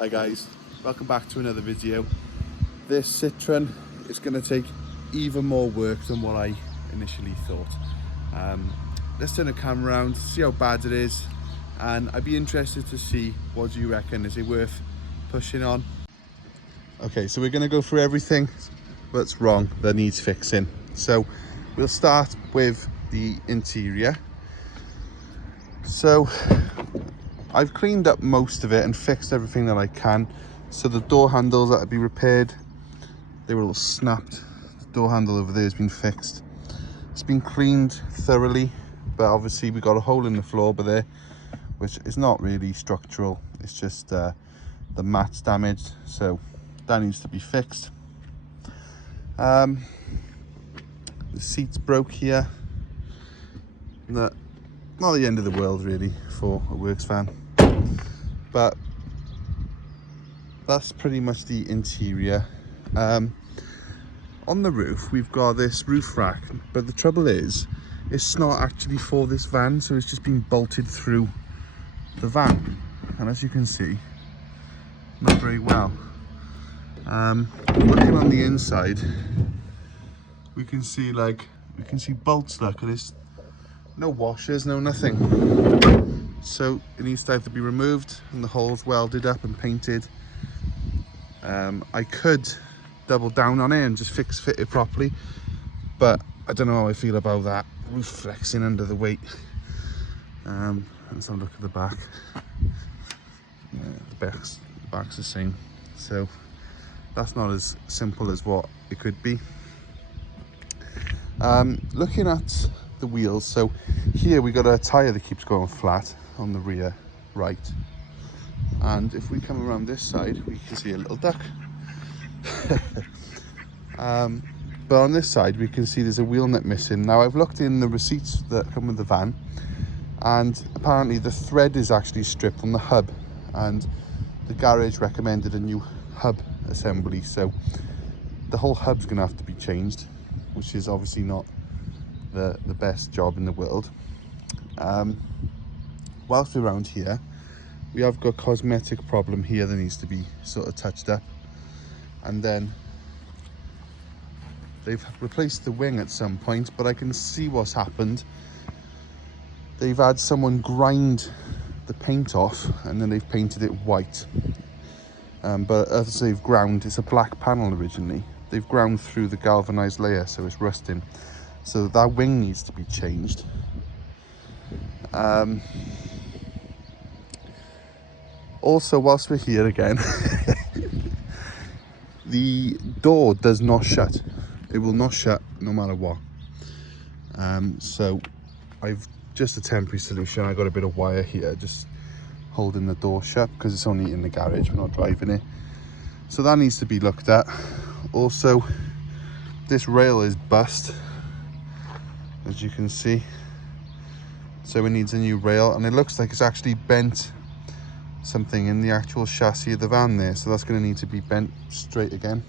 Hi guys, welcome back to another video. This Citroen is going to take even more work than what I initially thought. Let's turn the camera around, see how bad it is, and I'd be interested to see what you reckon. Is it worth pushing on? Okay, so we're going to go through everything that's wrong that needs fixing. So we'll start with the interior. So I've cleaned up most of it and fixed everything that I can. So the door handles that would be repaired, they were all snapped. The door handle over there has been fixed. It's been cleaned thoroughly, but obviously we got a hole in the floor by there, which is not really structural. It's just the mat's damaged, so that needs to be fixed. The seats broke here. Not the end of the world really for a works van, but that's pretty much the interior. On the roof we've got this roof rack, but the trouble is it's not actually for this van, so it's just been bolted through the van, and as you can see, not very well. Looking on the inside, we can see bolts. Look, there's no washers, no nothing, so it needs to either be removed and the holes welded up and painted. I could double down on it and just fit it properly, but I don't know how I feel about that. Roof flexing under the weight. Let's have a look at the back. Yeah, the back's the same, so that's not as simple as what it could be. Looking at the wheels, so here we got a tyre that keeps going flat on the rear right, and if we come around this side we can see a little duck. But on this side we can see there's a wheel nut missing. Now I've looked in the receipts that come with the van, and apparently the thread is actually stripped on the hub, and the garage recommended a new hub assembly, so the whole hub's gonna have to be changed, which is obviously not the best job in the world. Whilst we're around here, we have got a cosmetic problem here that needs to be sort of touched up, and then they've replaced the wing at some point, but I can see what's happened. They've had someone grind the paint off and then they've painted it white, but as they've ground, it's a black panel originally, they've ground through the galvanized layer, so it's rusting, so that wing needs to be changed. Also, whilst we're here again, the door does not shut. It will not shut no matter what. So I've just a temporary solution. I got a bit of wire here just holding the door shut because it's only in the garage, we're not driving it, so that needs to be looked at. Also, this rail is bust, as you can see, so it needs a new rail, and it looks like it's actually bent something in the actual chassis of the van there, so that's going to need to be bent straight again.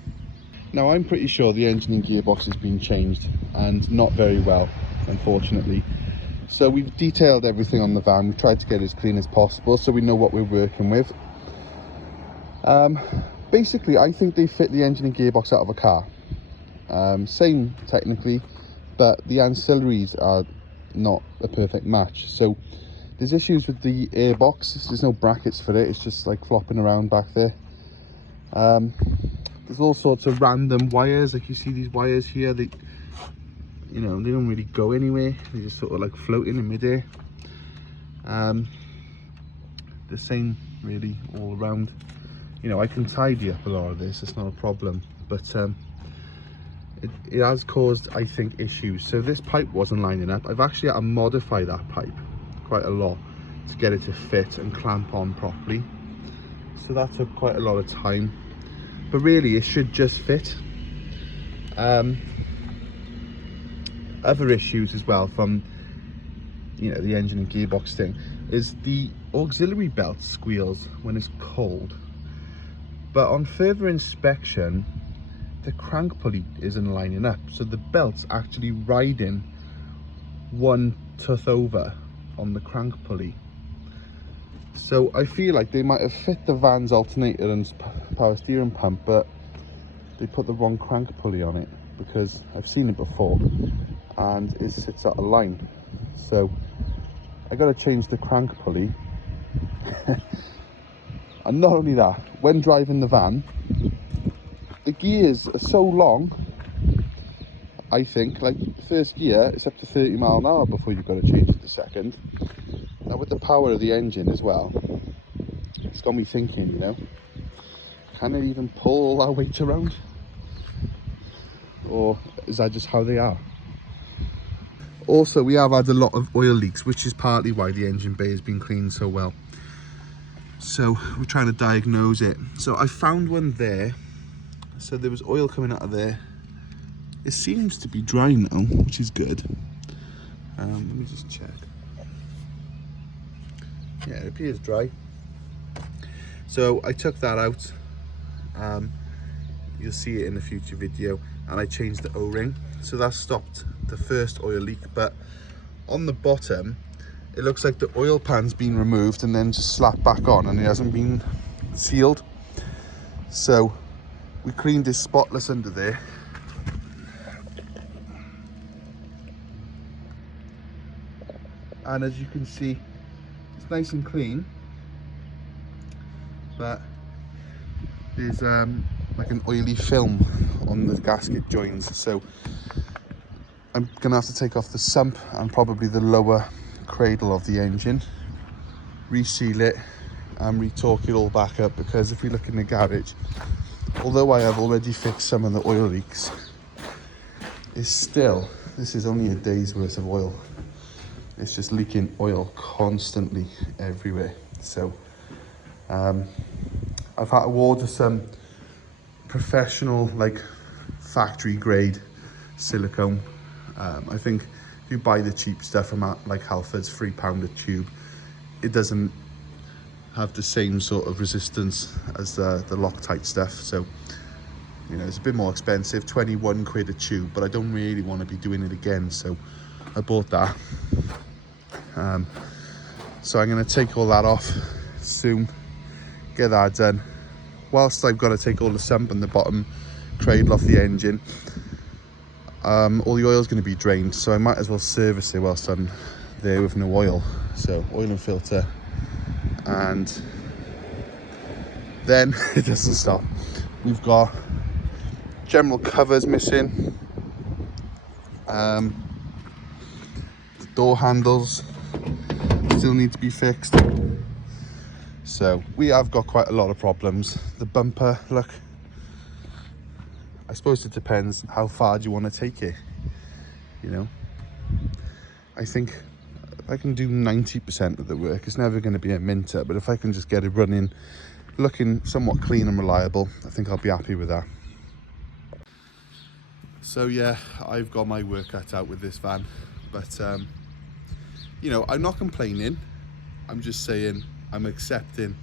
Now I'm pretty sure the engine and gearbox has been changed, and not very well, unfortunately. So we've detailed everything on the van, we've tried to get it as clean as possible so we know what we're working with. Basically I think they fit the engine and gearbox out of a car. Same technically, but the ancillaries are not a perfect match. So there's issues with the airbox, there's no brackets for it, it's just like flopping around back there. There's all sorts of random wires, like you see these wires here, they don't really go anywhere, they just sort of like floating in midair. The same really all around. I can tidy up a lot of this, it's not a problem, but it has caused, I think, issues. So this pipe wasn't lining up. I've actually had to modify that pipe quite a lot to get it to fit and clamp on properly, so that took quite a lot of time, but really it should just fit. Other issues as well from the engine and gearbox thing is the auxiliary belt squeals when it's cold, but on further inspection the crank pulley isn't lining up, so the belt's actually riding one tooth over on the crank pulley. So I feel like they might have fit the van's alternator and power steering pump, but they put the wrong crank pulley on it, because I've seen it before and it sits out of line. So I got to change the crank pulley. And not only that, when driving the van, the gears are so long. I think, like, first gear, it's up to 30 mile an hour before you've got to change it to second. Now with the power of the engine as well, it's got me thinking, you know, can it even pull all that weight around? Or is that just how they are? Also, we have had a lot of oil leaks, which is partly why the engine bay has been cleaned so well. So we're trying to diagnose it. So I found one there. So there was oil coming out of there. It seems to be dry now, which is good. Let me just check. Yeah, it appears dry. So I took that out. You'll see it in a future video. And I changed the O-ring. So that stopped the first oil leak. But on the bottom, it looks like the oil pan's been removed and then just slapped back on, and it hasn't been sealed. So we cleaned this spotless under there. And as you can see, it's nice and clean, but there's like an oily film on the gasket joins. So I'm gonna have to take off the sump and probably the lower cradle of the engine, reseal it and re-torque it all back up, because if we look in the garage, although I have already fixed some of the oil leaks, it's still, this is only a day's worth of oil. It's just leaking oil constantly everywhere. So I've had to order some professional, like factory grade silicone. I think if you buy the cheap stuff from like Halfords, £3 a tube, it doesn't have the same sort of resistance as the Loctite stuff. So, you know, it's a bit more expensive, 21 quid a tube, but I don't really want to be doing it again. So I bought that. So I'm going to take all that off soon, get that done. Whilst I've got to take all the sump and the bottom cradle off the engine, all the oil's going to be drained, so I might as well service it whilst I'm there with no oil. So oil and filter, and then it doesn't stop. We've got general covers missing, the door handles still need to be fixed. So we have got quite a lot of problems. The bumper, look, I suppose it depends how far do you want to take it, you know. I think if I can do 90% of the work, it's never going to be a minter, but if I can just get it running, looking somewhat clean and reliable, I think I'll be happy with that. So yeah, I've got my work cut out with this van, but you know, I'm not complaining. I'm just saying I'm accepting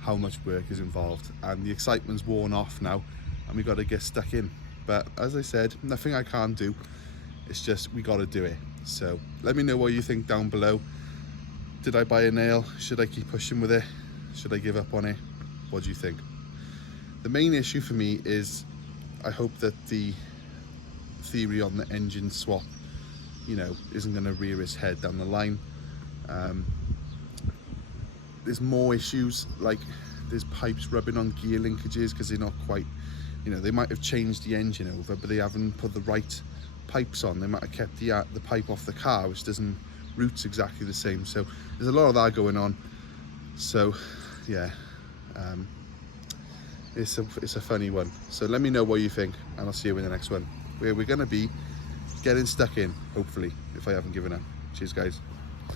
how much work is involved, and the excitement's worn off now, and we got to get stuck in. But as I said, nothing I can't do. It's just we got to do it. So let me know what you think down below. Did I buy a nail? Should I keep pushing with it? Should I give up on it? What do you think? The main issue for me is I hope that the theory on the engine swap, you know, isn't going to rear its head down the line. There's more issues, like there's pipes rubbing on gear linkages because they're not quite, you know, they might have changed the engine over, but they haven't put the right pipes on. They might have kept the pipe off the car, which doesn't routes exactly the same. So there's a lot of that going on. So yeah, it's a funny one. So let me know what you think, and I'll see you in the next one, where we're going to be getting stuck in, hopefully, if I haven't given up. Cheers guys.